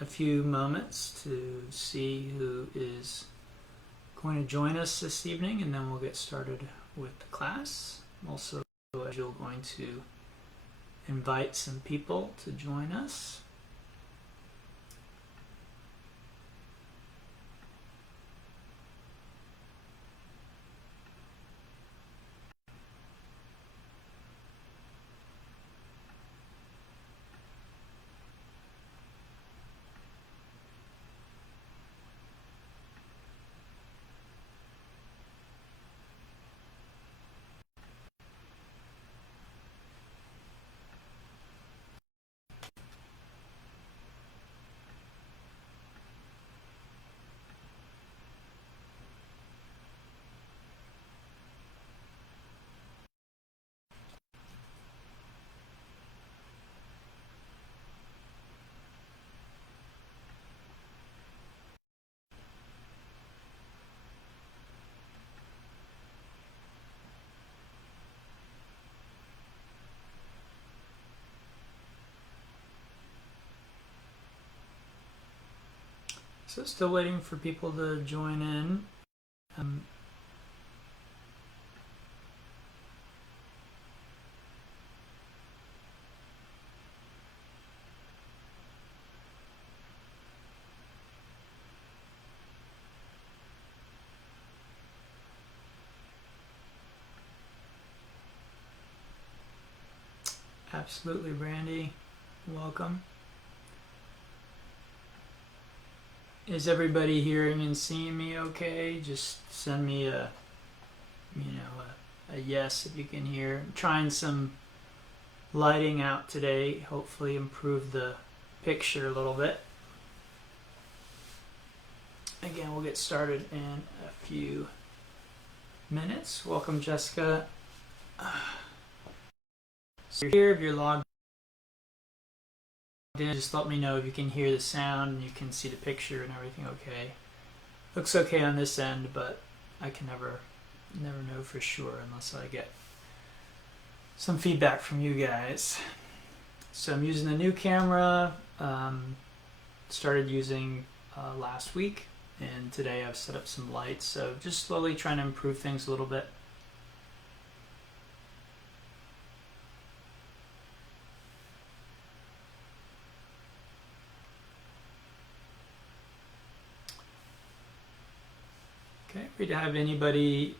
a few moments to see who is going to join us this evening, and then we'll get started with the class. I'm also, as usual, going to invite some people to join us. So still waiting for people to join in. Absolutely, Brandy. Welcome. Is everybody hearing and seeing me okay? Just send me a yes if you can hear. I'm trying some lighting out today, hopefully improve the picture a little bit. Again, we'll get started in a few minutes. Welcome, Jessica. So you're here, if you're logged in, just let me know if you can hear the sound and you can see the picture and everything okay. Looks okay on this end, but I can never know for sure unless I get some feedback from you guys. So I'm using the new camera, started using last week, and today I've set up some lights, so just slowly trying to improve things a little bit. Okay, if we have anybody,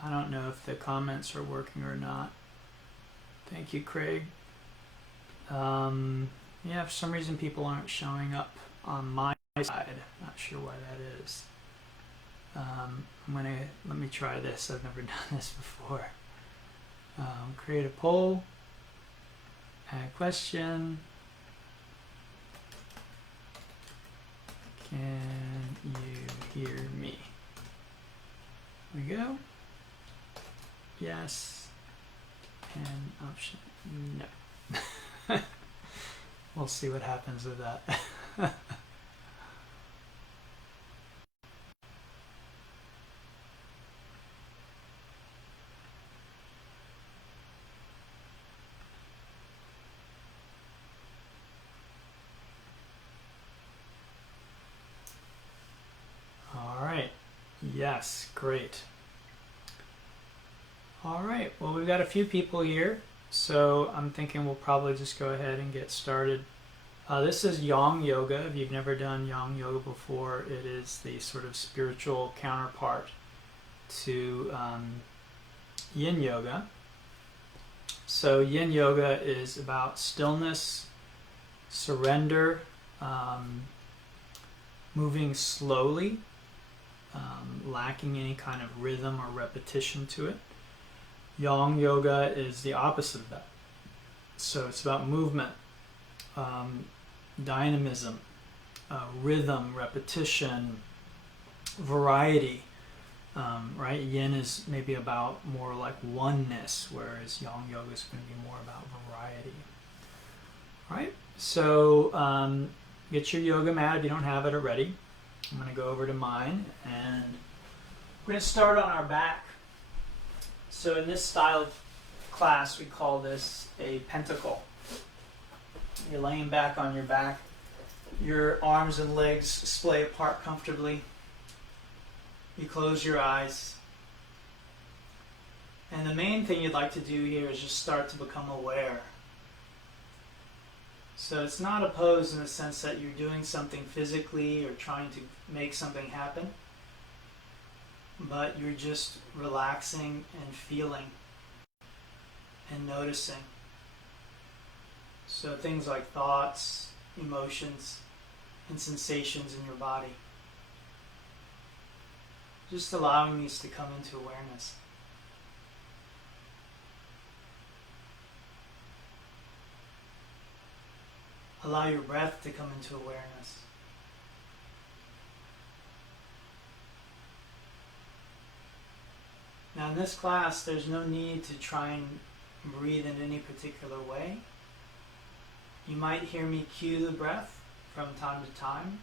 I don't know if the comments are working or not. Thank you, Craig. Yeah, for some reason people aren't showing up on my side. Not sure why that is. Let me try this. I've never done this before. Create a poll, add a question. Can you hear me? There we go. Yes. And option no. We'll see what happens with that. All right. Yes, great. All right, well, we've got a few people here, so I'm thinking we'll probably just go ahead and get started. This is Yang Yoga. If you've never done Yang Yoga before, it is the sort of spiritual counterpart to Yin Yoga. So Yin Yoga is about stillness, surrender, moving slowly, lacking any kind of rhythm or repetition to it. Yang Yoga is the opposite of that. So it's about movement, dynamism, rhythm, repetition, variety. Right? Yin is maybe about more like oneness, whereas Yang Yoga is going to be more about variety. Right? So get your yoga mat if you don't have it already. I'm going to go over to mine, and we're going to start on our back. So in this style of class, we call this a pentacle. You're laying back on your back, your arms and legs splay apart comfortably. You close your eyes. And the main thing you'd like to do here is just start to become aware. So it's not a pose in the sense that you're doing something physically or trying to make something happen, but you're just relaxing and feeling and noticing. So things like thoughts, emotions, and sensations in your body. Just allowing these to come into awareness. Allow your breath to come into awareness. Now in this class, there's no need to try and breathe in any particular way. You might hear me cue the breath from time to time,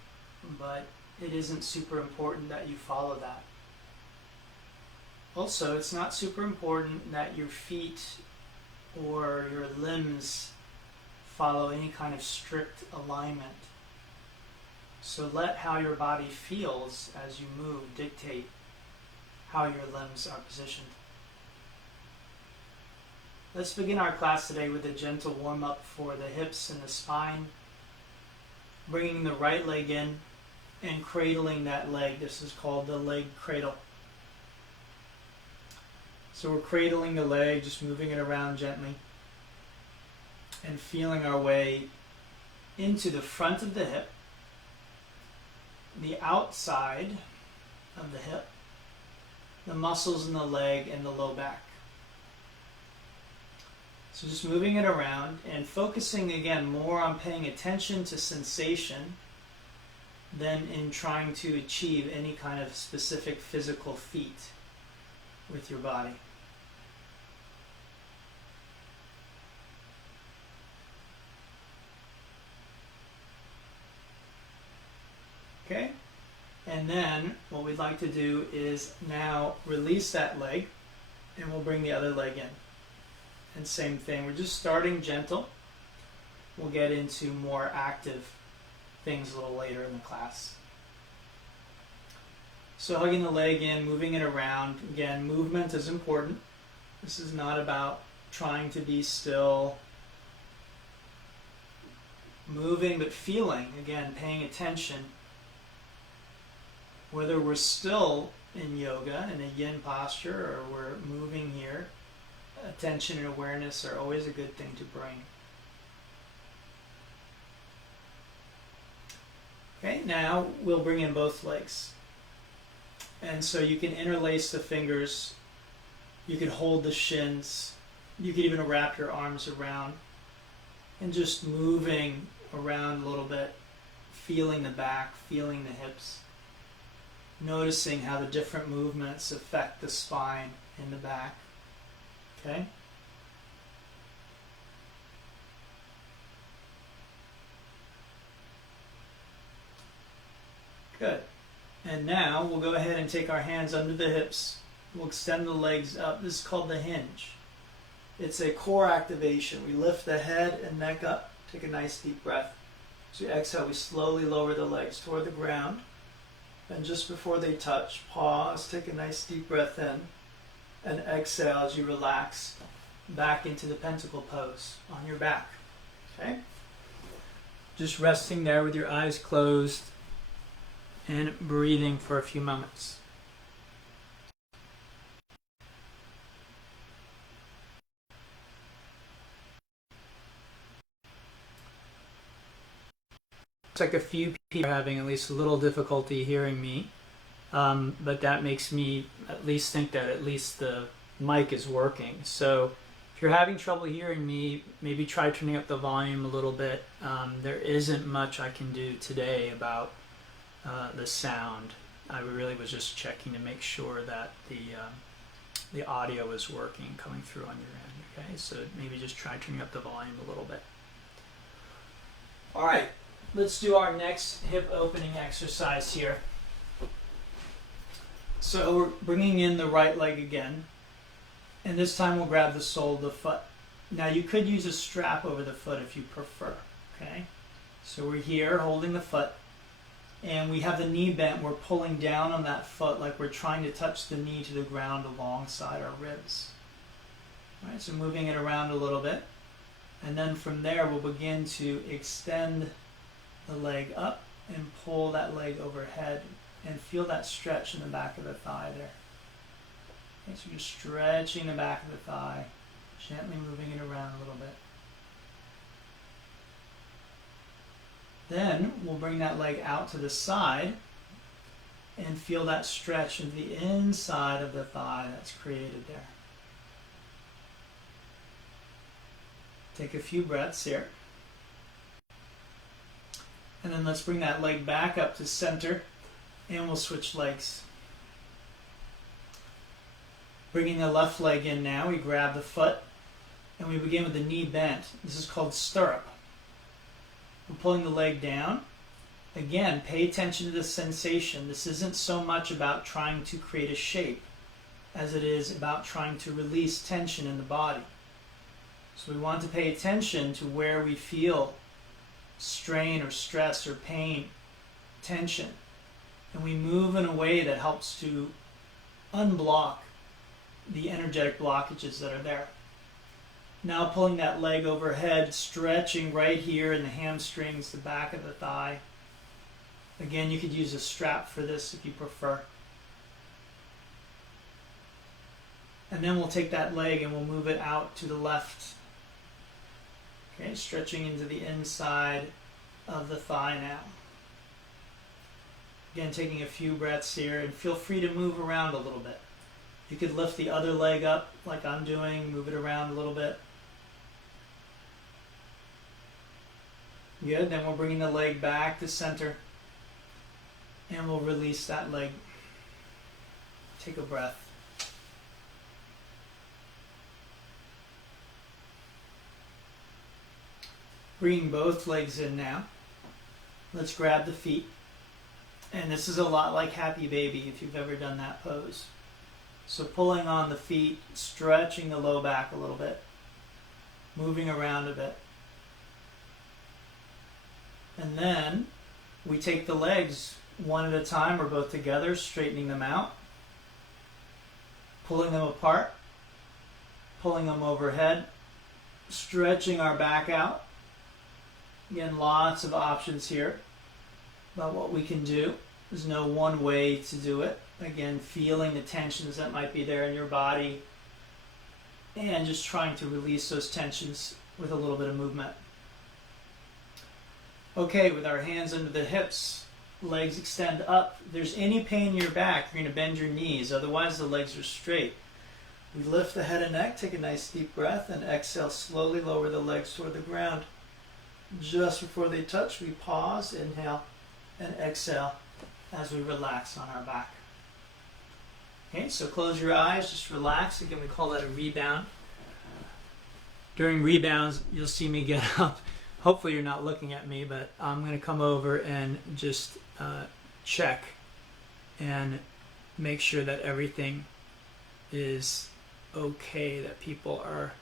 but it isn't super important that you follow that. Also, it's not super important that your feet or your limbs follow any kind of strict alignment. So let how your body feels as you move dictate how your limbs are positioned. Let's begin our class today with a gentle warm-up for the hips and the spine. Bringing the right leg in and cradling that leg. This is called the leg cradle. So we're cradling the leg, just moving it around gently and feeling our way into the front of the hip, the outside of the hip, the muscles in the leg, and the low back. So just moving it around and focusing again more on paying attention to sensation than in trying to achieve any kind of specific physical feat with your body. Okay, and then what we'd like to do is now release that leg, and we'll bring the other leg in. And same thing, we're just starting gentle. We'll get into more active things a little later in the class. So hugging the leg in, moving it around. Again, movement is important. This is not about trying to be still. Moving but feeling, again, paying attention. Whether we're still in yoga, in a yin posture, or we're moving here, attention and awareness are always a good thing to bring. Okay, now we'll bring in both legs. And so you can interlace the fingers, you can hold the shins, you can even wrap your arms around, and just moving around a little bit, feeling the back, feeling the hips. Noticing how the different movements affect the spine and the back. Okay? Good. And now we'll go ahead and take our hands under the hips. We'll extend the legs up. This is called the hinge. It's a core activation. We lift the head and neck up. Take a nice deep breath. So you exhale, we slowly lower the legs toward the ground. And just before they touch, pause, take a nice deep breath in, and exhale as you relax back into the pentacle pose on your back. Okay? Just resting there with your eyes closed and breathing for a few moments. Looks like a few people are having at least a little difficulty hearing me, but that makes me at least think that at least the mic is working. So if you're having trouble hearing me, maybe try turning up the volume a little bit. There isn't much I can do today about the sound. I really was just checking to make sure that the audio is working coming through on your end. Okay, so maybe just try turning up the volume a little bit. All right. Let's do our next hip opening exercise here. So we're bringing in the right leg again, and this time we'll grab the sole of the foot. Now you could use a strap over the foot if you prefer, okay? So we're here holding the foot, and we have the knee bent. We're pulling down on that foot like we're trying to touch the knee to the ground alongside our ribs. All right, so moving it around a little bit. And then from there, we'll begin to extend the leg up and pull that leg overhead and feel that stretch in the back of the thigh there. Okay, so you're stretching the back of the thigh, gently moving it around a little bit. Then we'll bring that leg out to the side and feel that stretch into the inside of the thigh that's created there. Take a few breaths here. And then let's bring that leg back up to center, and we'll switch legs. Bringing the left leg in now, we grab the foot, and we begin with the knee bent. This is called stirrup. We're pulling the leg down. Again, pay attention to the sensation. This isn't so much about trying to create a shape as it is about trying to release tension in the body. So we want to pay attention to where we feel strain or stress or pain, tension. And we move in a way that helps to unblock the energetic blockages that are there. Now pulling that leg overhead, stretching right here in the hamstrings, the back of the thigh. Again, you could use a strap for this if you prefer. And then we'll take that leg and we'll move it out to the left. Okay, stretching into the inside of the thigh now. Again, taking a few breaths here, and feel free to move around a little bit. You could lift the other leg up like I'm doing, move it around a little bit. Good, then we're bringing the leg back to center, and we'll release that leg. Take a breath. Bringing both legs in now. Let's grab the feet. And this is a lot like Happy Baby if you've ever done that pose. So pulling on the feet, stretching the low back a little bit, moving around a bit. And then we take the legs one at a time or both together, straightening them out, pulling them apart, pulling them overhead, stretching our back out. Again, lots of options here about what we can do. There's no one way to do it. Again, feeling the tensions that might be there in your body and just trying to release those tensions with a little bit of movement. Okay, with our hands under the hips, legs extend up. If there's any pain in your back, you're going to bend your knees. Otherwise, the legs are straight. We lift the head and neck, take a nice deep breath, and exhale, slowly lower the legs toward the ground. Just before they touch, we pause, inhale, and exhale as we relax on our back. Okay, so close your eyes, just relax. Again, we call that a rebound. During rebounds, you'll see me get up. Hopefully you're not looking at me, but I'm going to come over and just check and make sure that everything is okay, that people are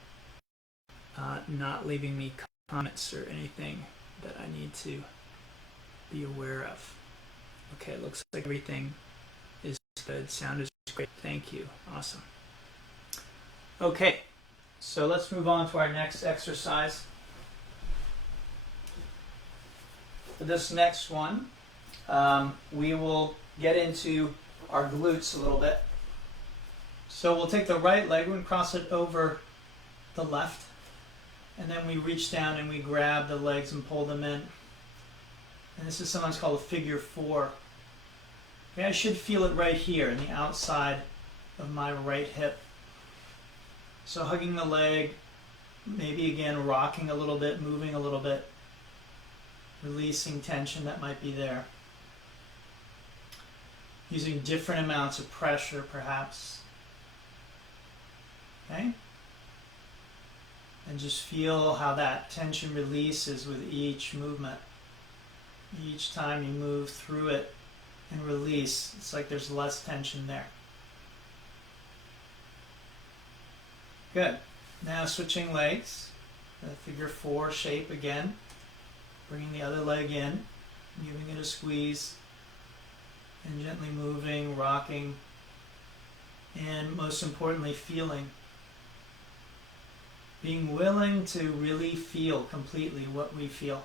not leaving me comments or anything that I need to be aware of. Okay, it looks like everything is good. Sound is great. Thank you. Awesome. Okay, so let's move on to our next exercise. For this next one, we will get into our glutes a little bit. So we'll take the right leg and cross it over the left. And then we reach down and we grab the legs and pull them in. And this is sometimes called a figure four. Okay, I should feel it right here in the outside of my right hip. So hugging the leg, maybe again rocking a little bit, moving a little bit, releasing tension that might be there. Using different amounts of pressure perhaps. Okay? And just feel how that tension releases with each movement. Each time you move through it and release, it's like there's less tension there. Good. Now switching legs, the figure four shape again. Bringing the other leg in, giving it a squeeze, and gently moving, rocking, and most importantly, feeling. Being willing to really feel completely what we feel.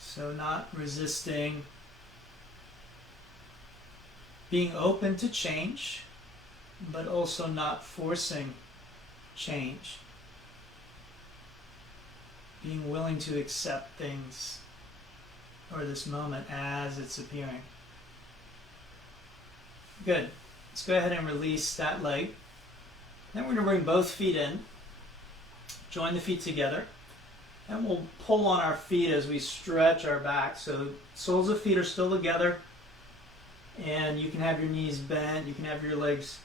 So not resisting, being open to change, but also not forcing change. Being willing to accept things, or this moment, as it's appearing. Good. Let's go ahead and release that leg. Then we're going to bring both feet in, join the feet together, and we'll pull on our feet as we stretch our back. So soles of feet are still together, and you can have your knees bent, you can have your legs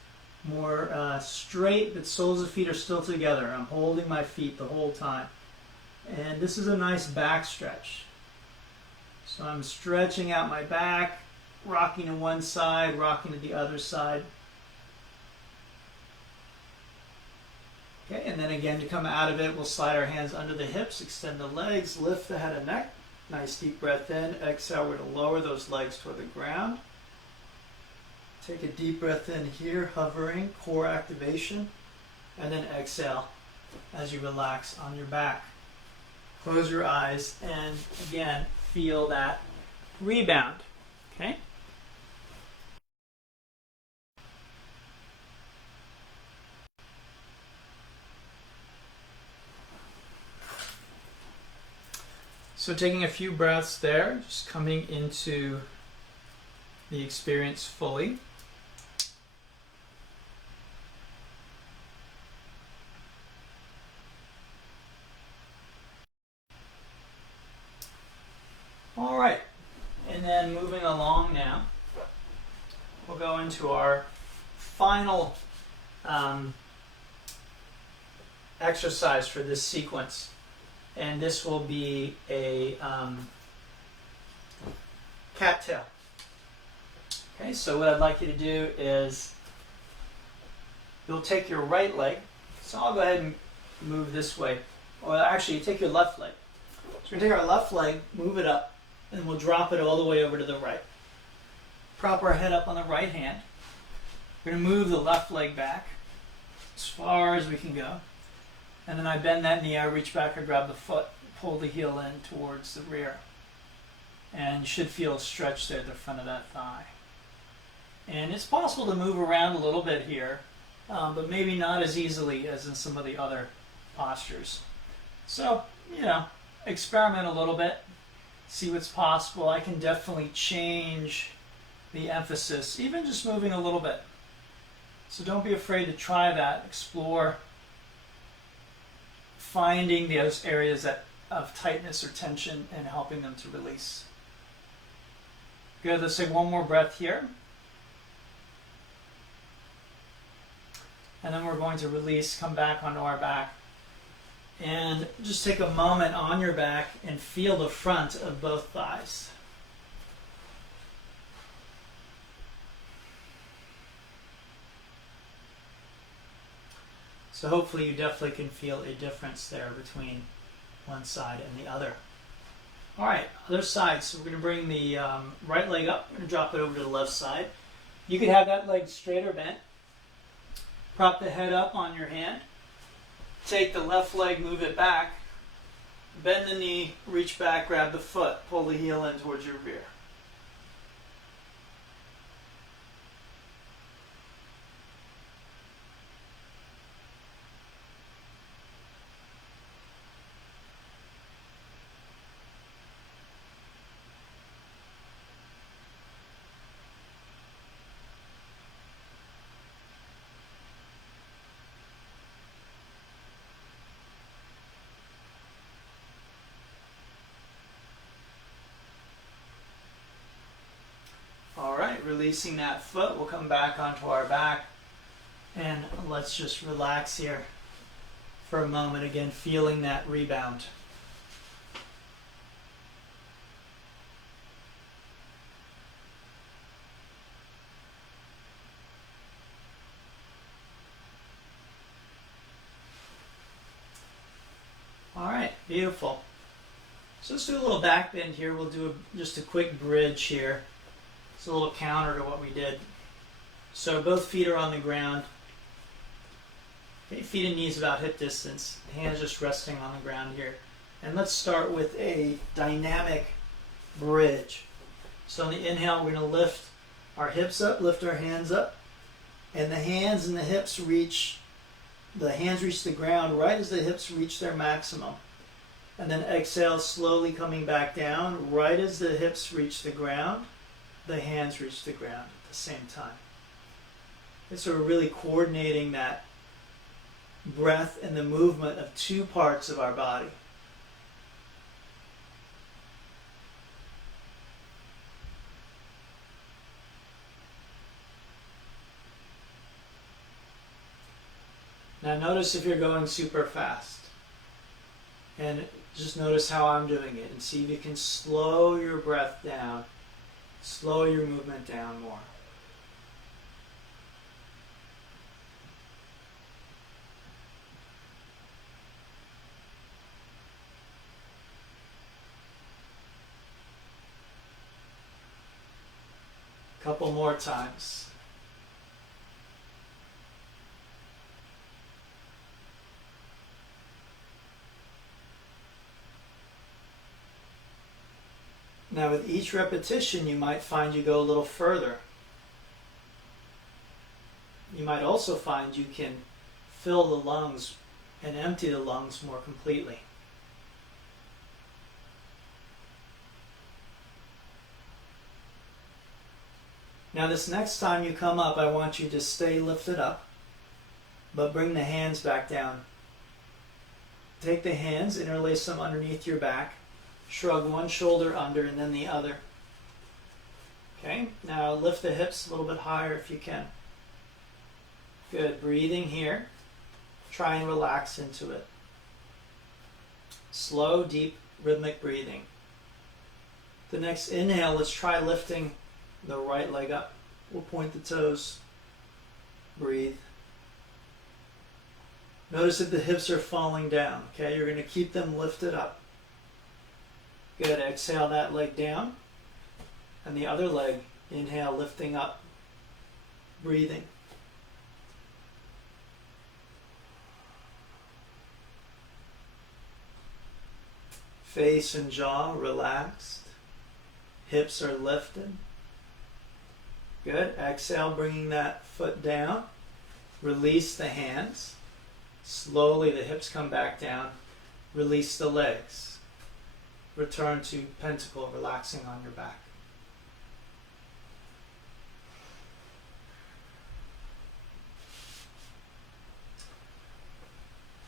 more straight, but soles of feet are still together. I'm holding my feet the whole time. And this is a nice back stretch. So I'm stretching out my back, rocking to one side, rocking to the other side. Okay, and then again, to come out of it, we'll slide our hands under the hips, extend the legs, lift the head and neck. Nice deep breath in. Exhale, we're going to lower those legs toward the ground. Take a deep breath in here, hovering, core activation. And then exhale as you relax on your back. Close your eyes and again, feel that rebound. Okay? So taking a few breaths there, just coming into the experience fully. All right, and then moving along now, we'll go into our final exercise for this sequence. And this will be a cattail. Okay, so what I'd like you to do is you'll take your right leg. So I'll go ahead and move this way. Or actually, you take your left leg. So we're going to take our left leg, move it up, and we'll drop it all the way over to the right. Prop our head up on the right hand. We're going to move the left leg back as far as we can go. And then I bend that knee, I reach back, I grab the foot, pull the heel in towards the rear. And you should feel a stretch there at the front of that thigh. And it's possible to move around a little bit here, but maybe not as easily as in some of the other postures. So, experiment a little bit, see what's possible. I can definitely change the emphasis, even just moving a little bit. So don't be afraid to try that, explore finding those areas of tightness or tension and helping them to release. Good, let's take one more breath here. And then we're going to release, come back onto our back. And just take a moment on your back and feel the front of both thighs. So hopefully you definitely can feel a difference there between one side and the other. All right, other side. So we're going to bring the right leg up. We're going to drop it over to the left side. You could have that leg straight or bent. Prop the head up on your hand. Take the left leg, move it back. Bend the knee, reach back, grab the foot, pull the heel in towards your rear. All right, releasing that foot, we'll come back onto our back and let's just relax here for a moment, again feeling that rebound. All right, beautiful. So let's do a little back bend here. We'll do just a quick bridge here. It's a little counter to what we did. So both feet are on the ground. Okay, feet and knees about hip distance. Hands just resting on the ground here. And let's start with a dynamic bridge. So on the inhale, we're going to lift our hips up, lift our hands up, and the hands and the hips reach, the hands reach the ground right as the hips reach their maximum. And then exhale, slowly coming back down, right as the hips reach the ground, the hands reach the ground at the same time. And so we're really coordinating that breath and the movement of two parts of our body. Now notice if you're going super fast. And just notice how I'm doing it and see if you can slow your breath down, slow your movement down more. Couple more times. Now with each repetition, you might find you go a little further. You might also find you can fill the lungs and empty the lungs more completely. Now this next time you come up, I want you to stay lifted up, but bring the hands back down. Take the hands, interlace them underneath your back. Shrug one shoulder under and then the other. Okay, now lift the hips a little bit higher if you can. Good, breathing here. Try and relax into it. Slow, deep, rhythmic breathing. The next inhale, let's try lifting the right leg up. We'll point the toes. Breathe. Notice that the hips are falling down. Okay, you're going to keep them lifted up. Good, exhale that leg down. And the other leg, inhale, lifting up, breathing. Face and jaw relaxed. Hips are lifted. Good, exhale, bringing that foot down. Release the hands. Slowly the hips come back down. Release the legs. Return to pentacle, relaxing on your back.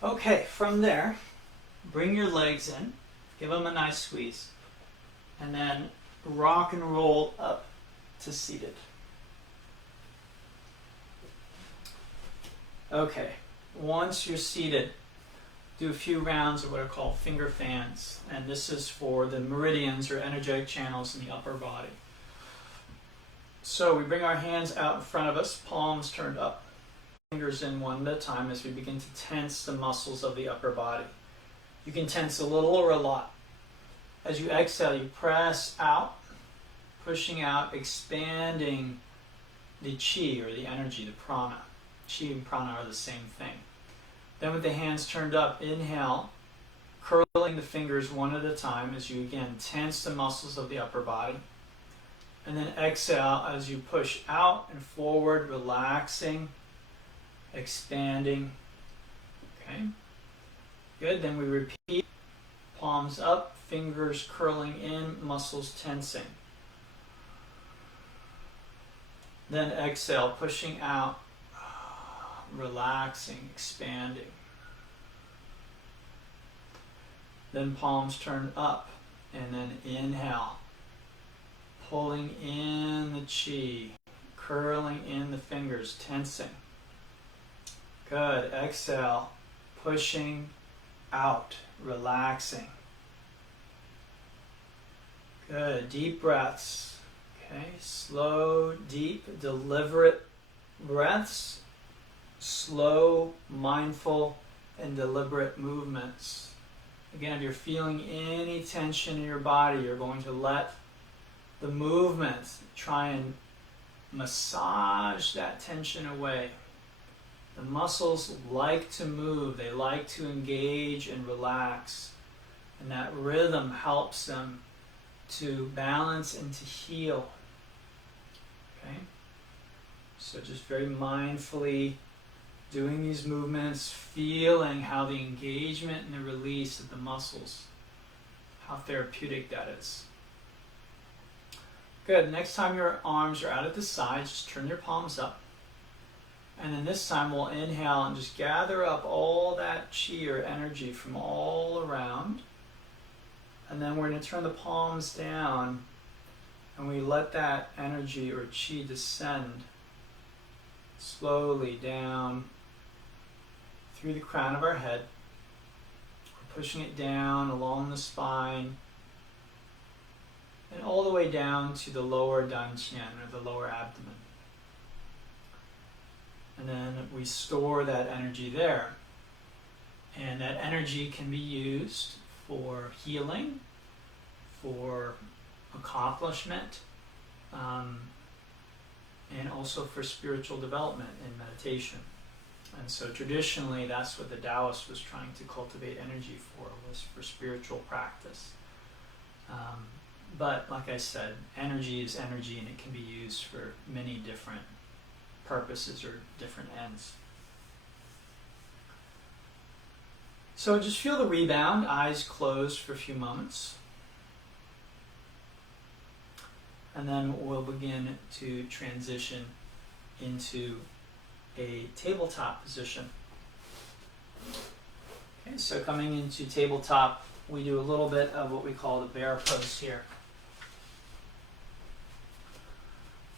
Okay, from there, bring your legs in, give them a nice squeeze, and then rock and roll up to seated. Okay, once you're seated, do a few rounds of what are called finger fans, and this is for the meridians or energetic channels in the upper body. So we bring our hands out in front of us, palms turned up, fingers in one at a time as we begin to tense the muscles of the upper body. You can tense a little or a lot. As you exhale, you press out, pushing out, expanding the chi or the energy, the prana. Chi and prana are the same thing. Then with the hands turned up, inhale, curling the fingers one at a time as you again tense the muscles of the upper body. And then exhale as you push out and forward, relaxing, expanding. Okay, good. Then we repeat, palms up, fingers curling in, muscles tensing. Then exhale, pushing out, relaxing, expanding. Then palms turned up, and then inhale, pulling in the chi, curling in the fingers, tensing. Good. Exhale, pushing out, relaxing. Good. Deep breaths. Okay. Slow, deep, deliberate breaths. Slow, mindful, and deliberate movements Again, if you're feeling any tension in your body, you're going to let the movements try and massage that tension away. The muscles like to move, they like to engage and relax, and that rhythm helps them to balance and to heal. Okay? So just very mindfully doing these movements, feeling how the engagement and the release of the muscles, how therapeutic that is. Good. Next time your arms are out at the sides, just turn your palms up. And then this time we'll inhale and just gather up all that chi or energy from all around. And then we're going to turn the palms down and we let that energy or chi descend slowly down through the crown of our head. We're pushing it down along the spine and all the way down to the lower dantian or the lower abdomen. And then we store that energy there. And that energy can be used for healing, for accomplishment, and also for spiritual development and meditation. And so traditionally, that's what the Taoist was trying to cultivate energy for, was for spiritual practice. But like I said, energy is energy and it can be used for many different purposes or different ends. So just feel the rebound, eyes closed for a few moments. And then we'll begin to transition into a tabletop position. Okay, so coming into tabletop, we do a little bit of what we call the bear pose here.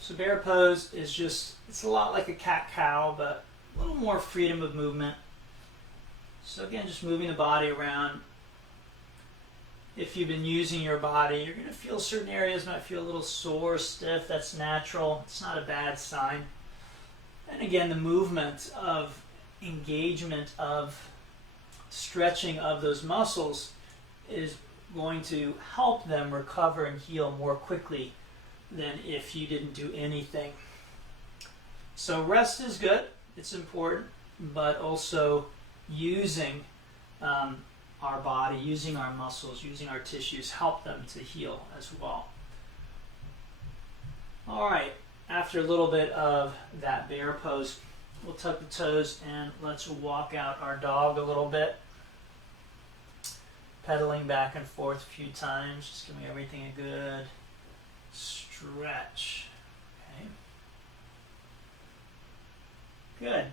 So bear pose is just, it's a lot like a cat-cow, but a little more freedom of movement. So again, just moving the body around. If you've been using your body, you're going to feel certain areas might feel a little sore, stiff. That's natural. It's not a bad sign. And again, the movement of engagement, of stretching of those muscles is going to help them recover and heal more quickly than if you didn't do anything. So rest is good. It's important, but also using our body, using our muscles, using our tissues, help them to heal as well. All right, after a little bit of that bear pose, we'll tuck the toes and let's walk out our dog a little bit. Pedaling back and forth a few times, just giving everything a good stretch. Okay. Good.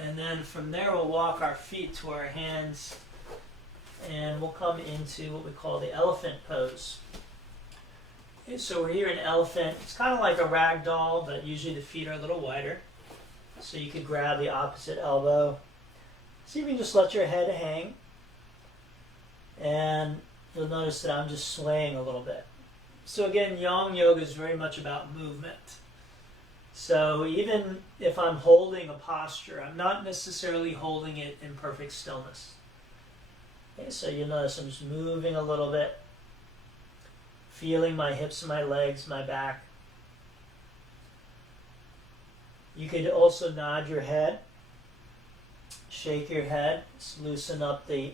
And then from there we'll walk our feet to our hands and we'll come into what we call the elephant pose. Okay, so we're here in elephant. It's kind of like a rag doll, but usually the feet are a little wider. So you could grab the opposite elbow. So you can just let your head hang. And you'll notice that I'm just swaying a little bit. So again, Yang Yoga is very much about movement. So even if I'm holding a posture, I'm not necessarily holding it in perfect stillness. Okay, so you'll notice I'm just moving a little bit, feeling my hips and my legs, my back. You could also nod your head, shake your head, just loosen up the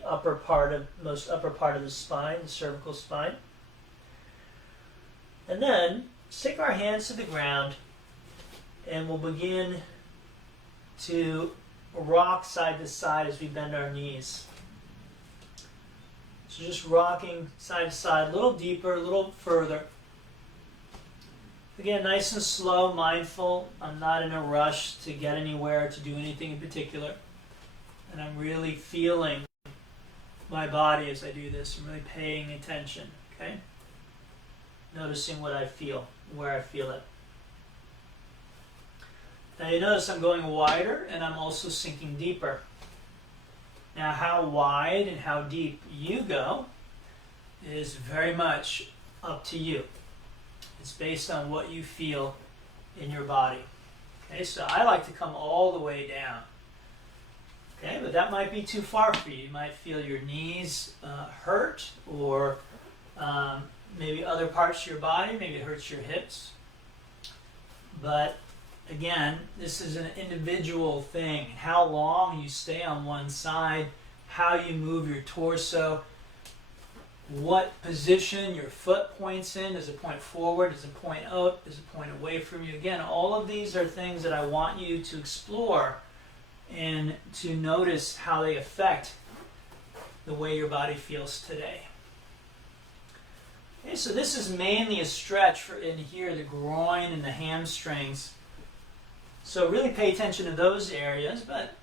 most upper part of the spine, the cervical spine. And then stick our hands to the ground and we'll begin to rock side to side as we bend our knees. So just rocking side to side, a little deeper, a little further. Again, nice and slow, mindful. I'm not in a rush to get anywhere, to do anything in particular. And I'm really feeling my body as I do this. I'm really paying attention, okay? Noticing what I feel, where I feel it. Now you notice I'm going wider and I'm also sinking deeper. Now how wide and how deep you go is very much up to you. It's based on what you feel in your body. Okay, so I like to come all the way down. Okay, but that might be too far for you. You might feel your knees hurt, or maybe other parts of your body. Maybe it hurts your hips. But again, this is an individual thing. How long you stay on one side, how you move your torso, what position your foot points in. Does it point forward? Does it point up? Does it point away from you? Again, all of these are things that I want you to explore and to notice how they affect the way your body feels today. Okay, so this is mainly a stretch for in here, the groin and the hamstrings. So really pay attention to those areas, but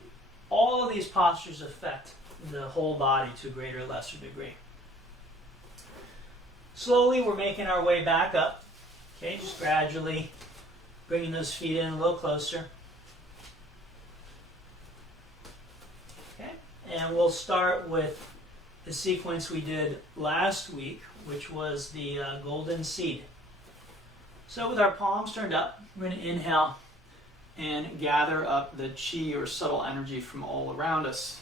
all of these postures affect the whole body to a greater or lesser degree. Slowly we're making our way back up. Okay, just gradually bringing those feet in a little closer. Okay, and we'll start with the sequence we did last week, which was the golden seed. So with our palms turned up, we're going to inhale and gather up the chi or subtle energy from all around us.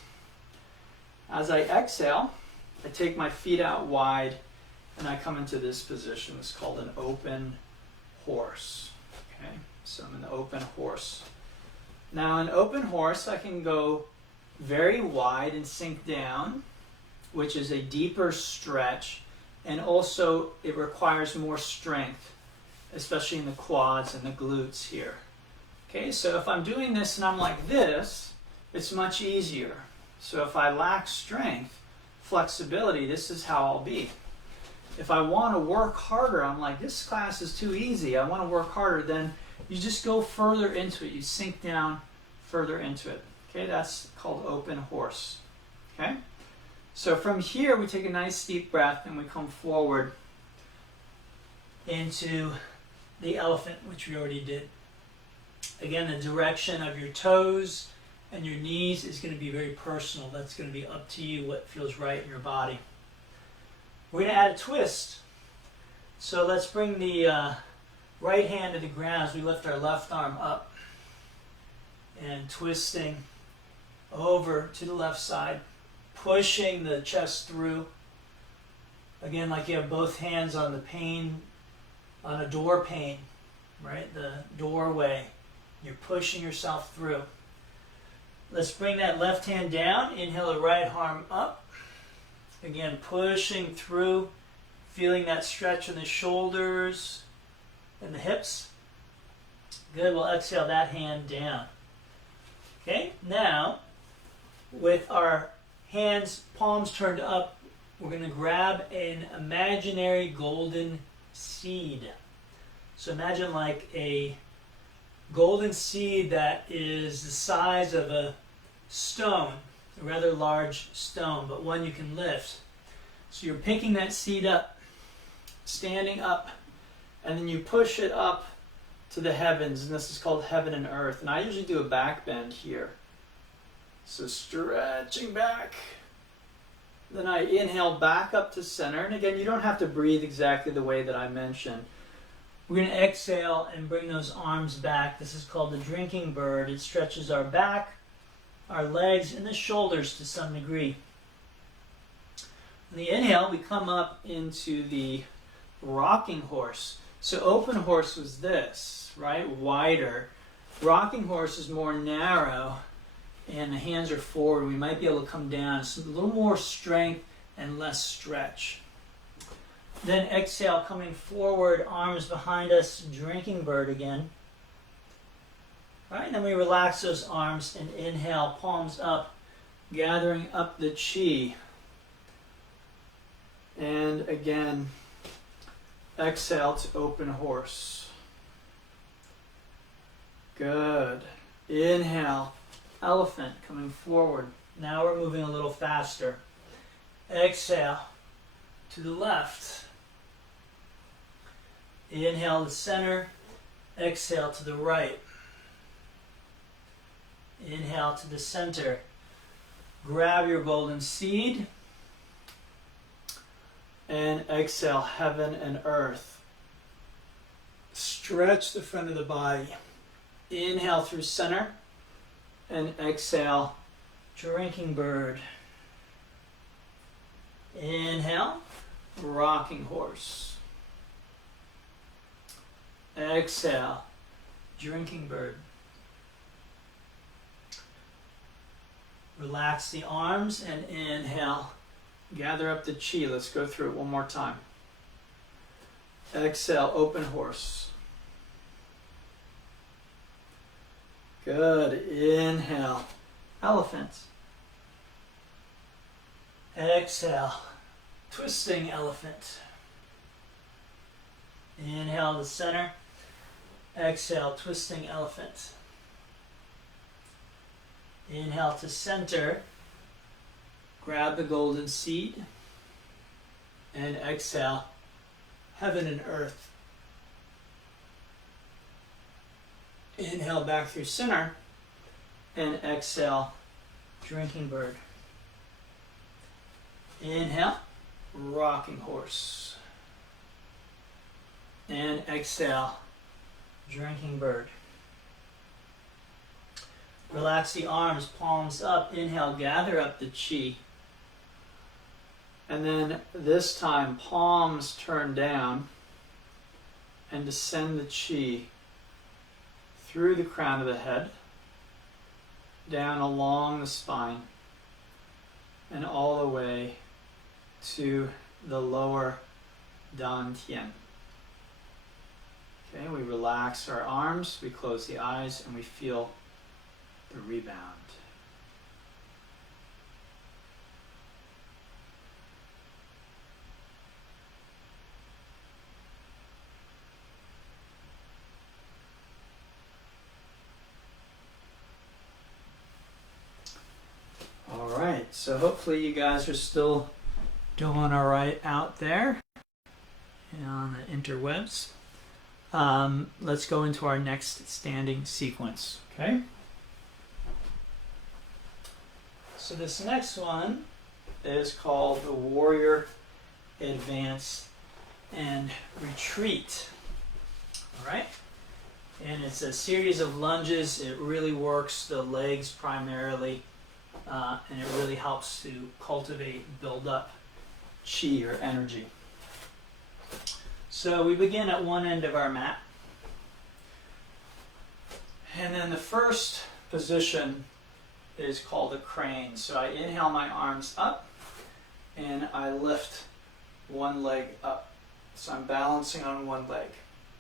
As I exhale, I take my feet out wide and I come into this position. It's called an open horse. Okay, so I'm in the open horse. Now in open horse, I can go very wide and sink down, which is a deeper stretch, and also it requires more strength, especially in the quads and the glutes here. Okay, so if I'm doing this and I'm like this, it's much easier. So if I lack strength, flexibility, this is how I'll be. If I want to work harder, I'm like, this class is too easy, I want to work harder, then you just go further into it. You sink down further into it. Okay, that's called open horse. Okay, so from here we take a nice deep breath and we come forward into the elephant, which we already did. Again, the direction of your toes and your knees is going to be very personal. That's going to be up to you what feels right in your body. We're going to add a twist. So let's bring the right hand to the ground as we lift our left arm up and twisting over to the left side, pushing the chest through. Again, like you have both hands on the pane, on a door pane, right? The doorway. You're pushing yourself through. Let's bring that left hand down. Inhale the right arm up. Again, pushing through, feeling that stretch in the shoulders and the hips. Good, we'll exhale that hand down. Okay, now with our hands, palms turned up, we're going to grab an imaginary golden seed. So imagine like a golden seed that is the size of a stone, a rather large stone, but one you can lift. So you're picking that seed up, standing up, and then you push it up to the heavens, and this is called heaven and earth. And I usually do a back bend here. So stretching back. Then I inhale back up to center. And again, you don't have to breathe exactly the way that I mentioned. We're going to exhale and bring those arms back. This is called the drinking bird. It stretches our back, our legs, and the shoulders to some degree. On the inhale, we come up into the rocking horse. So open horse was this, right? Wider. Rocking horse is more narrow, and the hands are forward. We might be able to come down. So a little more strength and less stretch. Then exhale, coming forward, arms behind us, drinking bird again. All right, then we relax those arms and inhale, palms up, gathering up the chi. And again, exhale to open horse. Good. Inhale, elephant, coming forward. Now we're moving a little faster. Exhale to the left. Inhale to center, exhale to the right. Inhale to the center. Grab your golden seed and exhale heaven and earth. Stretch the front of the body. Inhale through center and exhale drinking bird. Inhale, rocking horse. Exhale, drinking bird. Relax the arms and inhale. Gather up the chi. Let's go through it one more time. Exhale, open horse. Good. Inhale, elephant. Exhale, twisting elephant. Inhale to center. Exhale, twisting elephant. Inhale to center. Grab the golden seed. And exhale, heaven and earth. Inhale back through center. And exhale, drinking bird. Inhale, rocking horse. And exhale, drinking bird. Relax the arms, palms up. Inhale, gather up the chi. And then this time, palms turn down and descend the chi through the crown of the head, down along the spine, and all the way to the lower dantian. Okay, we relax our arms, we close the eyes, and we feel the rebound. All right, so hopefully you guys are still doing all right out there on the interwebs. Let's go into our next standing sequence, okay? So this next one is called the warrior advance and retreat, all right? And it's a series of lunges. It really works the legs primarily, and it really helps to cultivate, build up chi or energy. So we begin at one end of our mat. And then the first position is called a crane. So I inhale my arms up and I lift one leg up. So I'm balancing on one leg,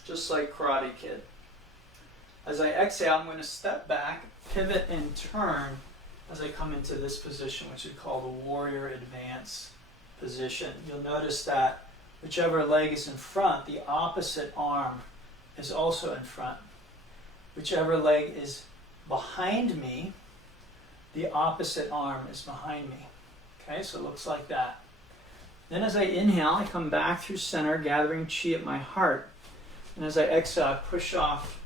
just like Karate Kid. As I exhale, I'm going to step back, pivot and turn as I come into this position, which is called the warrior advance position. You'll notice that whichever leg is in front, the opposite arm is also in front. Whichever leg is behind me, the opposite arm is behind me. Okay, so it looks like that. Then as I inhale, I come back through center, gathering chi at my heart. And as I exhale, I push off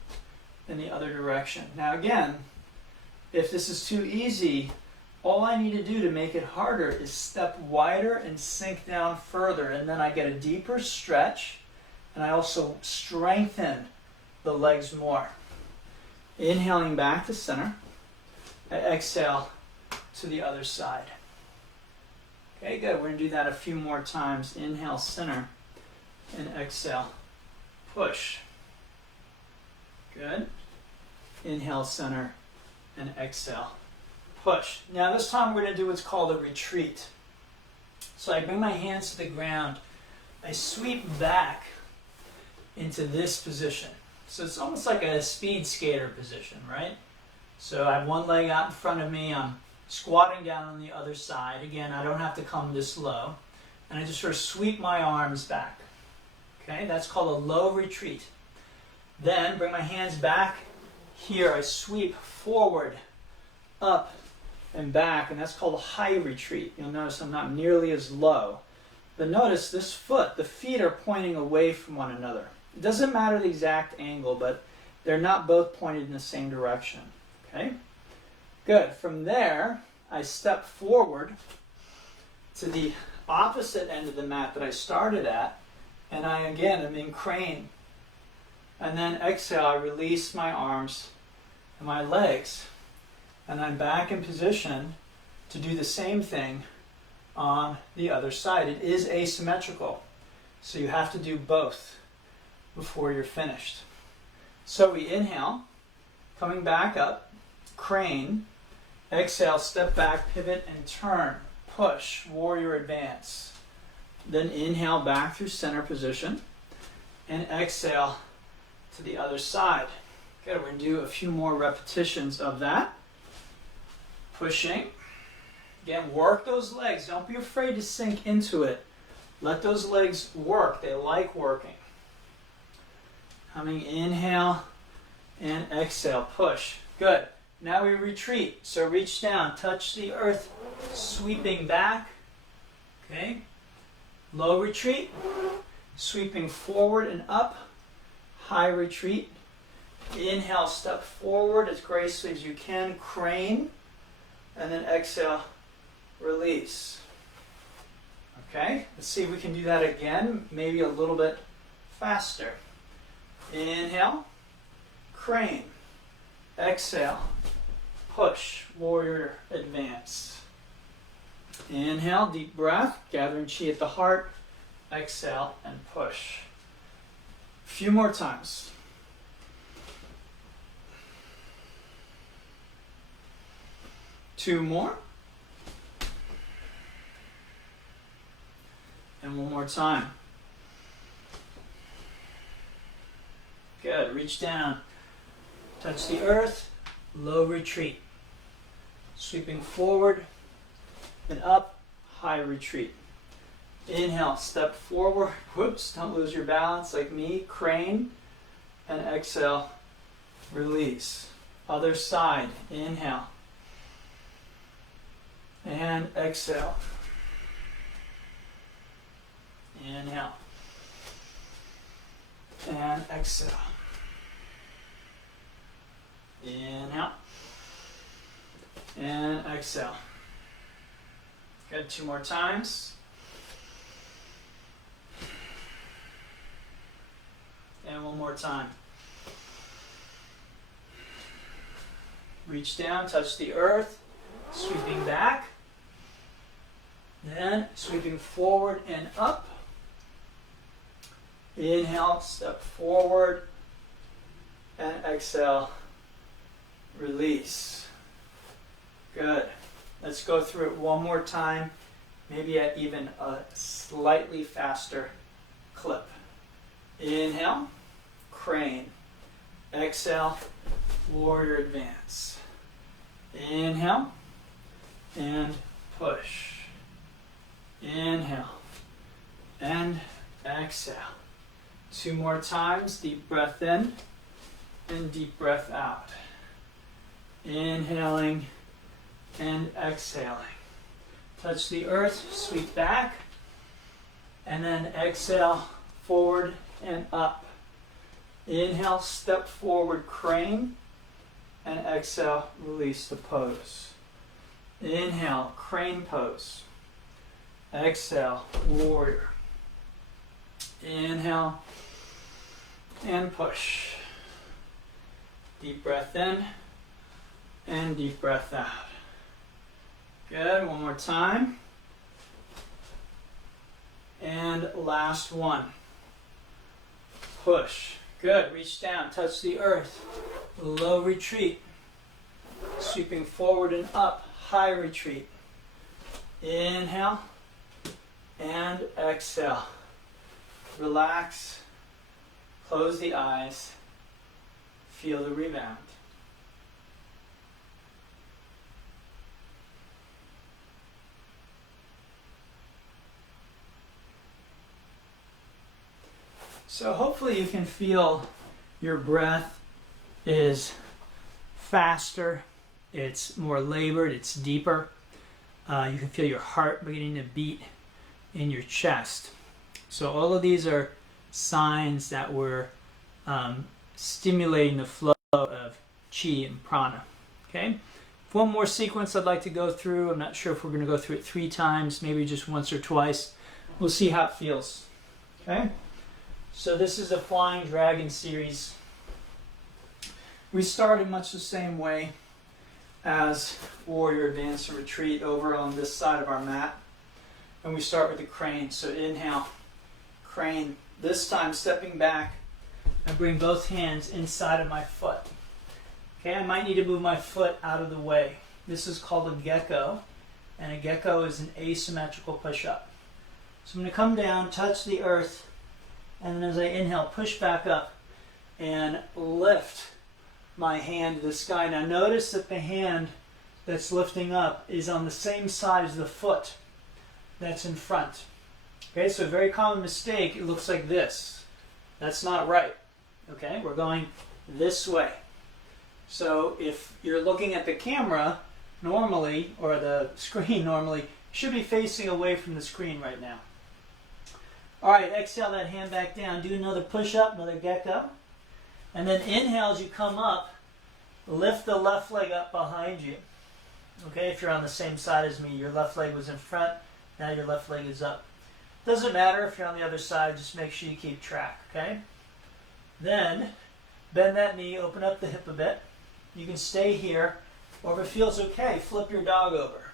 in the other direction. Now again, if this is too easy, all I need to do to make it harder is step wider and sink down further, and then I get a deeper stretch, and I also strengthen the legs more. Inhaling back to center, I exhale to the other side. Okay, good. We're going to do that a few more times. Inhale, center, and exhale, push. Good. Inhale, center, and exhale, push. Now this time we're going to do what's called a retreat. So I bring my hands to the ground. I sweep back into this position. So it's almost like a speed skater position, right? So I have one leg out in front of me. I'm squatting down on the other side. Again, I don't have to come this low. And I just sort of sweep my arms back. Okay, that's called a low retreat. Then bring my hands back here. I sweep forward, up, and back, and that's called a high retreat. You'll notice I'm not nearly as low. But notice this foot, the feet are pointing away from one another. It doesn't matter the exact angle, but they're not both pointed in the same direction. Okay? Good. From there, I step forward to the opposite end of the mat that I started at, and I again am in crane. And then exhale, I release my arms and my legs. And I'm back in position to do the same thing on the other side. It is asymmetrical, so you have to do both before you're finished. So we inhale, coming back up, crane, exhale, step back, pivot, and turn, push, warrior advance. Then inhale back through center position, and exhale to the other side. Good, we're going to do a few more repetitions of that. Pushing. Again, work those legs. Don't be afraid to sink into it. Let those legs work. They like working. Coming, inhale and exhale, push. Good. Now we retreat. So reach down, touch the earth, sweeping back. Okay. Low retreat, sweeping forward and up. High retreat. Inhale, step forward as gracefully as you can, crane, and then exhale, release. Okay, let's see if we can do that again, maybe a little bit faster. Inhale, crane, exhale, push, warrior advance. Inhale, deep breath, gathering chi at the heart, exhale, and push. A few more times. Two more. And one more time. Good. Reach down. Touch the earth. Low retreat. Sweeping forward and up. High retreat. Inhale. Step forward. Whoops. Don't lose your balance like me. Crane. And exhale. Release. Other side. Inhale. And exhale. Inhale. And exhale. Inhale. And exhale. Good. Two more times. And one more time. Reach down, touch the earth, sweeping back. Then sweeping forward and up. Inhale, step forward, and exhale, release. Good. Let's go through it one more time, maybe at even a slightly faster clip. Inhale, crane. Exhale, warrior advance. Inhale, and push. Inhale, and exhale. Two more times, deep breath in and deep breath out. Inhaling and exhaling. Touch the earth, sweep back, and then exhale, forward and up. Inhale, step forward, crane, and exhale, release the pose. Inhale, crane pose. Exhale, warrior. Inhale and push. Deep breath in and deep breath out. Good. One more time. And last one. Push. Good. Reach down. Touch the earth. Low retreat. Sweeping forward and up. High retreat. Inhale. And exhale. Relax. Close the eyes. Feel the rebound. So hopefully you can feel your breath is faster, it's more labored, it's deeper. You can feel your heart beginning to beat in your chest. So all of these are signs that we're stimulating the flow of chi and prana. Okay. One more sequence I'd like to go through. I'm not sure if we're going to go through it 3 times, maybe just once or twice. We'll see how it feels. Okay. So this is a Flying Dragon series. We started much the same way. as warrior advance and retreat over on this side of our mat. And we start with the crane. So inhale, crane. This time stepping back, I bring both hands inside of my foot. Okay, I might need to move my foot out of the way. This is called a gecko, and a gecko is an asymmetrical push-up. So I'm going to come down, touch the earth, and then as I inhale, push back up and lift my hand to the sky. Now notice that the hand that's lifting up is on the same side as the foot that's in front. Okay, so a very common mistake, it looks like this. That's not right. Okay, we're going this way. So if you're looking at the camera normally, or the screen normally, you should be facing away from the screen right now. All right, exhale that hand back down. Do another push-up, another gecko. And then inhale as you come up, lift the left leg up behind you. Okay, if you're on the same side as me, your left leg was in front, now your left leg is up. Doesn't matter if you're on the other side, just make sure you keep track, okay? Then, bend that knee, open up the hip a bit. You can stay here, or if it feels okay, flip your dog over.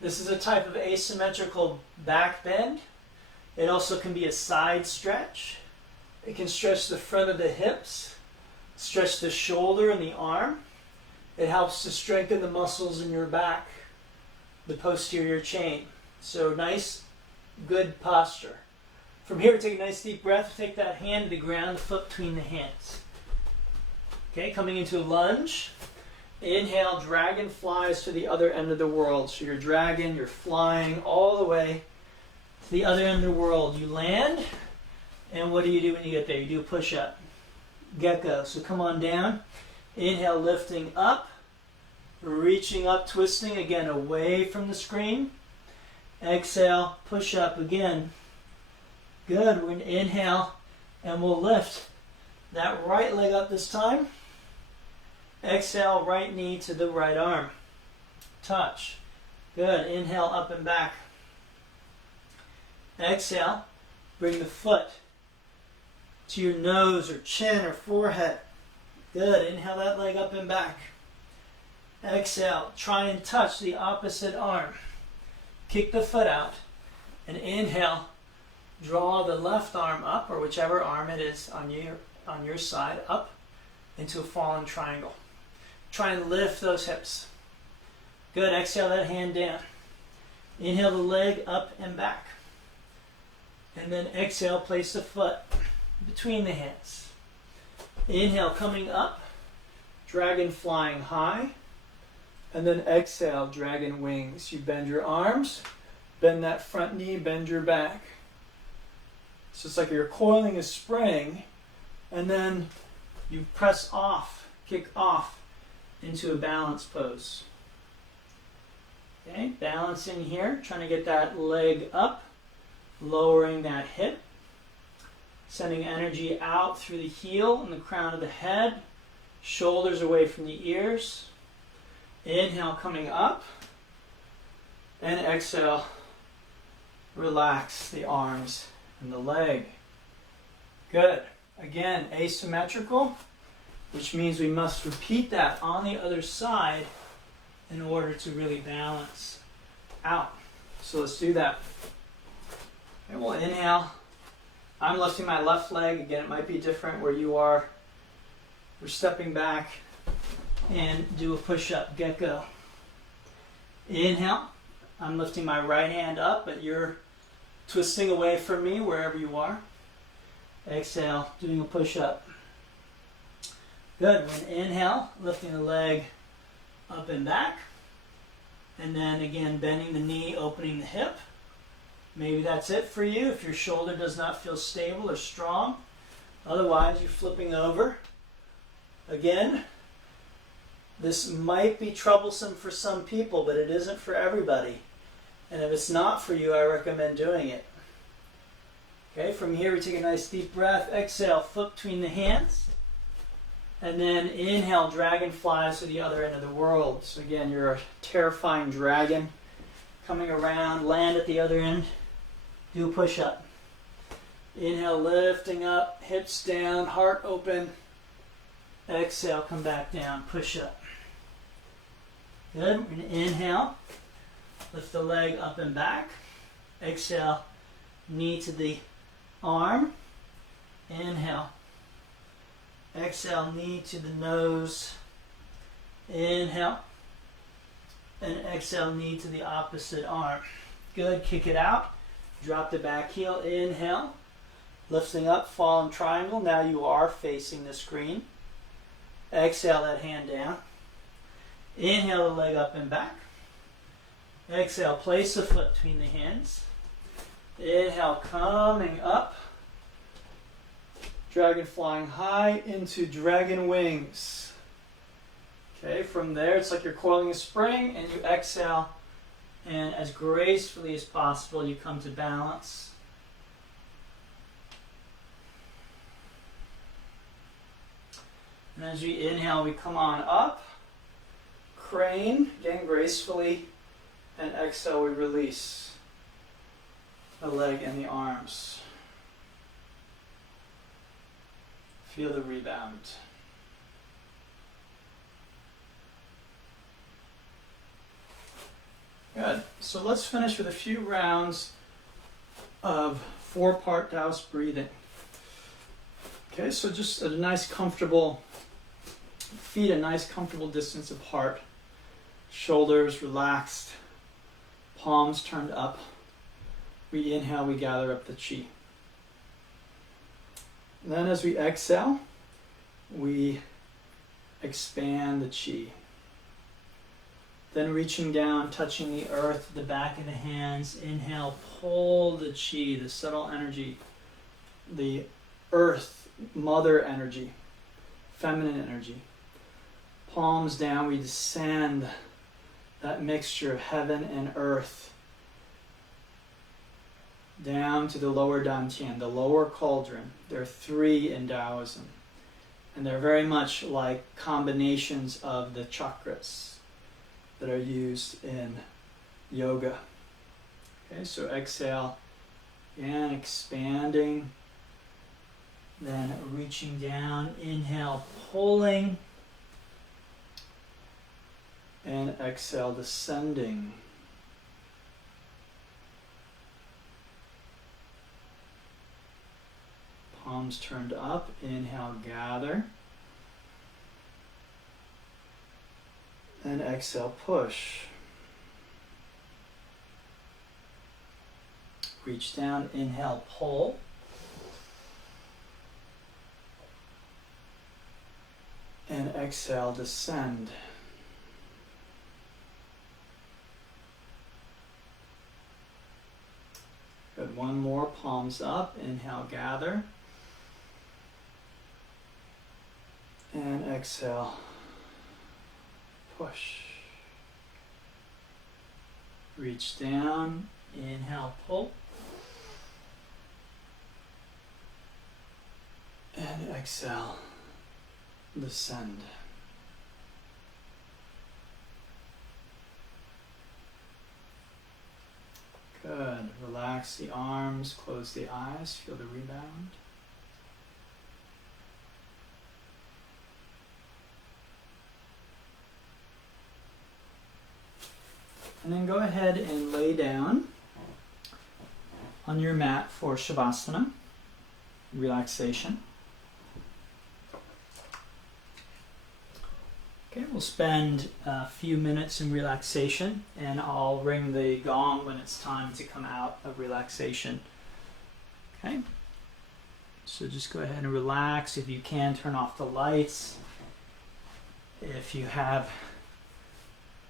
This is a type of asymmetrical back bend. It also can be a side stretch. It can stretch the front of the hips, stretch the shoulder and the arm. It helps to strengthen the muscles in your back, the posterior chain. So nice, good posture. From here, take a nice deep breath. Take that hand to the ground, foot between the hands. Okay, coming into a lunge. Inhale, dragon flies to the other end of the world. So you're dragging, you're flying all the way to the other end of the world. You land, and what do you do when you get there? You do a push-up. Gecko. So come on down. Inhale, lifting up, reaching up, twisting again away from the screen. Exhale, push up again. Good. We're going to inhale, and we'll lift that right leg up this time. Exhale, right knee to the right arm. Touch. Good. Inhale, up and back. Exhale, bring the foot to your nose or chin or forehead. Good. Inhale that leg up and back. Exhale, try and touch the opposite arm. Kick the foot out. And inhale, draw the left arm up, or whichever arm it is on your side, up into a fallen triangle. Try and lift those hips. Good. Exhale that hand down. Inhale the leg up and back. And then exhale, place the foot between the hands. Inhale, coming up, dragon flying high. And then exhale, dragon wings. You bend your arms, bend that front knee, bend your back. So it's like you're coiling a spring, and then you press off, kick off into a balance pose. Okay, balancing here, trying to get that leg up, lowering that hip, sending energy out through the heel and the crown of the head, shoulders away from the ears. Inhale, coming up, and exhale, relax the arms and the leg. Good. Again, asymmetrical, which means we must repeat that on the other side in order to really balance out. So let's do that. Okay, we'll inhale. I'm lifting my left leg. Again, it might be different where you are. We're stepping back and do a push-up, gecko. Inhale. I'm lifting my right hand up, but you're twisting away from me wherever you are. Exhale, doing a push-up. Good. When inhale, lifting the leg up and back. And then again, bending the knee, opening the hip. Maybe that's it for you if your shoulder does not feel stable or strong. Otherwise, you're flipping over. Again, this might be troublesome for some people, but it isn't for everybody. And if it's not for you, I recommend doing it. Okay, from here we take a nice deep breath. Exhale, foot between the hands. And then inhale, dragon flies to the other end of the world. So again, you're a terrifying dragon. Coming around, land at the other end. Do a push-up. Inhale, lifting up, hips down, heart open. Exhale, come back down, push-up. Good. We're going to inhale. Lift the leg up and back. Exhale. Knee to the arm. Inhale. Exhale. Knee to the nose. Inhale. And exhale. Knee to the opposite arm. Good. Kick it out. Drop the back heel. Inhale. Lifting up. Fallen triangle. Now you are facing the screen. Exhale that hand down. Inhale the leg up and back. Exhale, place the foot between the hands. Inhale, coming up. Dragon flying high into dragon wings. Okay, from there it's like you're coiling a spring, and you exhale, and as gracefully as possible you come to balance. And as we inhale, we come on up. Crane, again gracefully, and exhale, we release the leg and the arms. Feel the rebound. Good. So let's finish with a few rounds of 4-part Taoist breathing. Okay, so just a nice comfortable feet, a nice comfortable distance apart. Shoulders relaxed, palms turned up. We inhale, we gather up the chi. And then as we exhale, we expand the chi. Then reaching down, touching the earth, the back of the hands. Inhale, pull the chi, the subtle energy, the earth, mother energy, feminine energy. Palms down, we descend that mixture of heaven and earth down to the lower dantian, the lower cauldron. There are 3 in Taoism, and they're very much like combinations of the chakras that are used in yoga. Okay, so exhale, and expanding, then reaching down, inhale, pulling, and exhale, descending. Palms turned up. Inhale, gather. And exhale, push. Reach down. Inhale, pull. And exhale, descend. Good. One more, palms up. Inhale, gather. And exhale, push. Reach down. Inhale, pull. And exhale, descend. Good. Relax the arms, close the eyes, feel the rebound. And then go ahead and lay down on your mat for Shavasana, relaxation. Okay, we'll spend a few minutes in relaxation, and I'll ring the gong when it's time to come out of relaxation. Okay, so just go ahead and relax. If you can, turn off the lights. If you have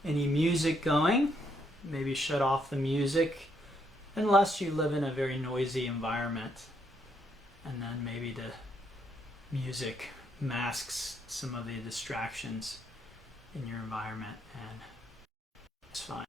any music going, maybe shut off the music, unless you live in a very noisy environment, and then maybe the music masks some of the distractions in your environment, and it's fine.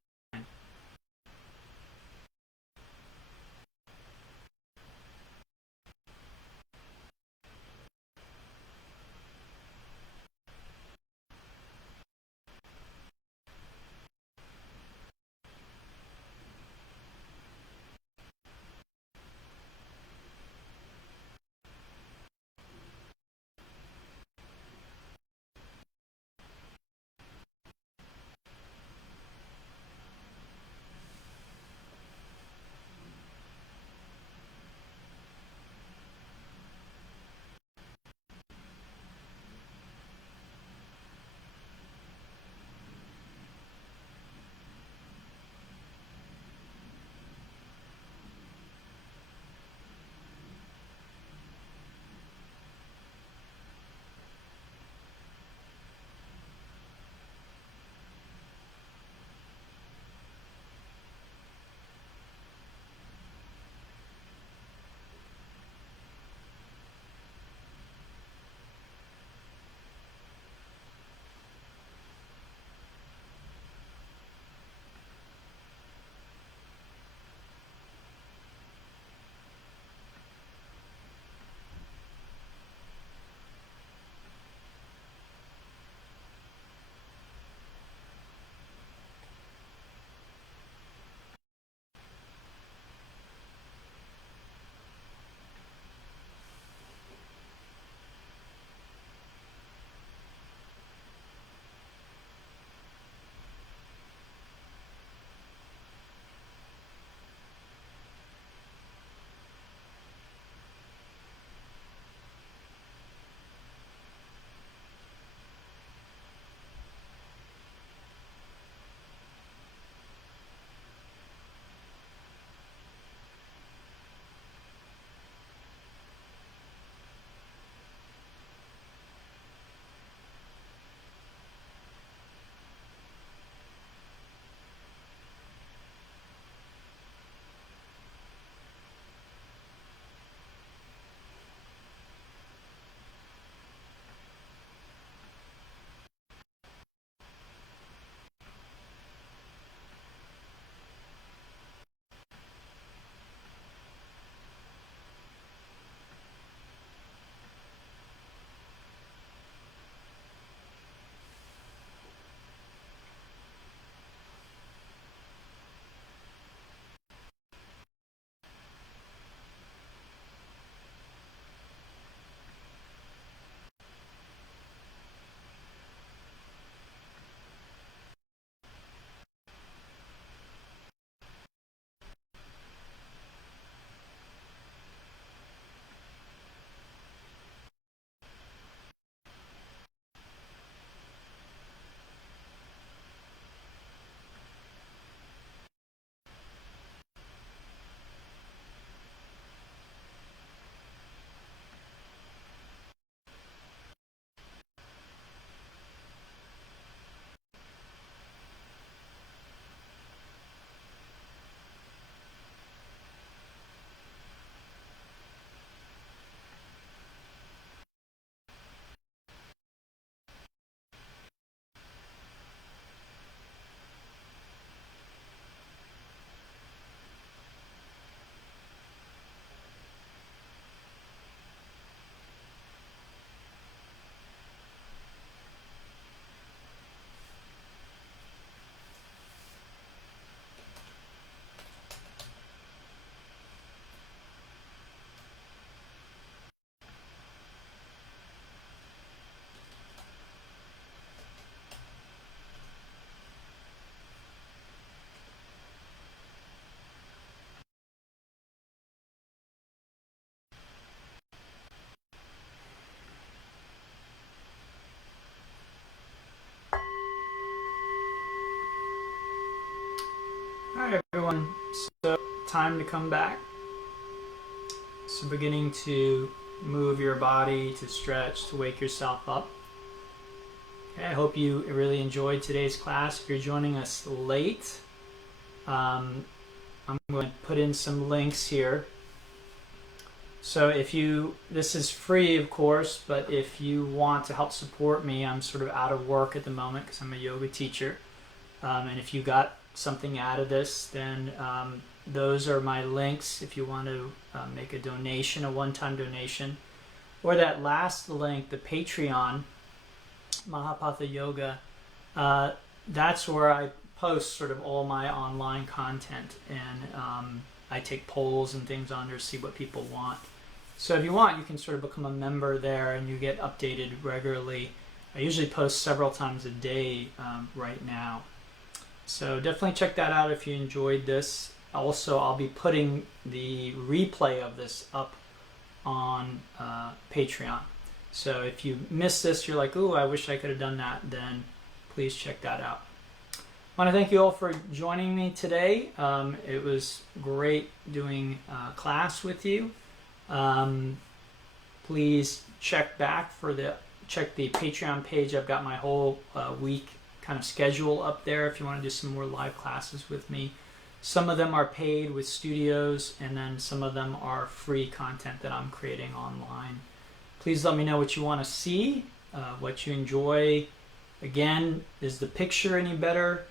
Everyone, so time to come back. So beginning to move your body, to stretch, to wake yourself up. Okay, I hope you really enjoyed today's class. If you're joining us late, I'm going to put in some links here. So this is free, of course, but if you want to help support me, I'm sort of out of work at the moment because I'm a yoga teacher. And if you got something out of this, then those are my links if you want to make a donation, a one-time donation. Or that last link, the Patreon, Mahapatha Yoga, that's where I post sort of all my online content, and I take polls and things on there to see what people want. So if you want, you can sort of become a member there and you get updated regularly. I usually post several times a day right now. So definitely check that out if you enjoyed this. Also, I'll be putting the replay of this up on Patreon. So if you missed this, you're like, ooh, I wish I could have done that, then please check that out. I want to thank you all for joining me today. It was great doing class with you. Please check the Patreon page. I've got my whole week kind of schedule up there if you want to do some more live classes with me. Some of them are paid with studios, and then some of them are free content that I'm creating online. Please let me know what you want to see, what you enjoy. Again, is the picture any better?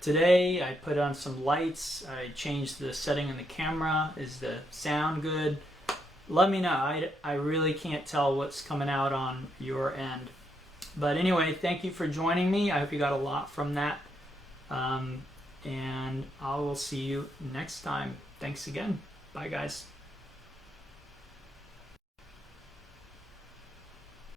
Today I put on some lights, I changed the setting in the camera. Is the sound good? Let me know. I really can't tell what's coming out on your end. But anyway, thank you for joining me. I hope you got a lot from that. And I will see you next time. Thanks again. Bye, guys.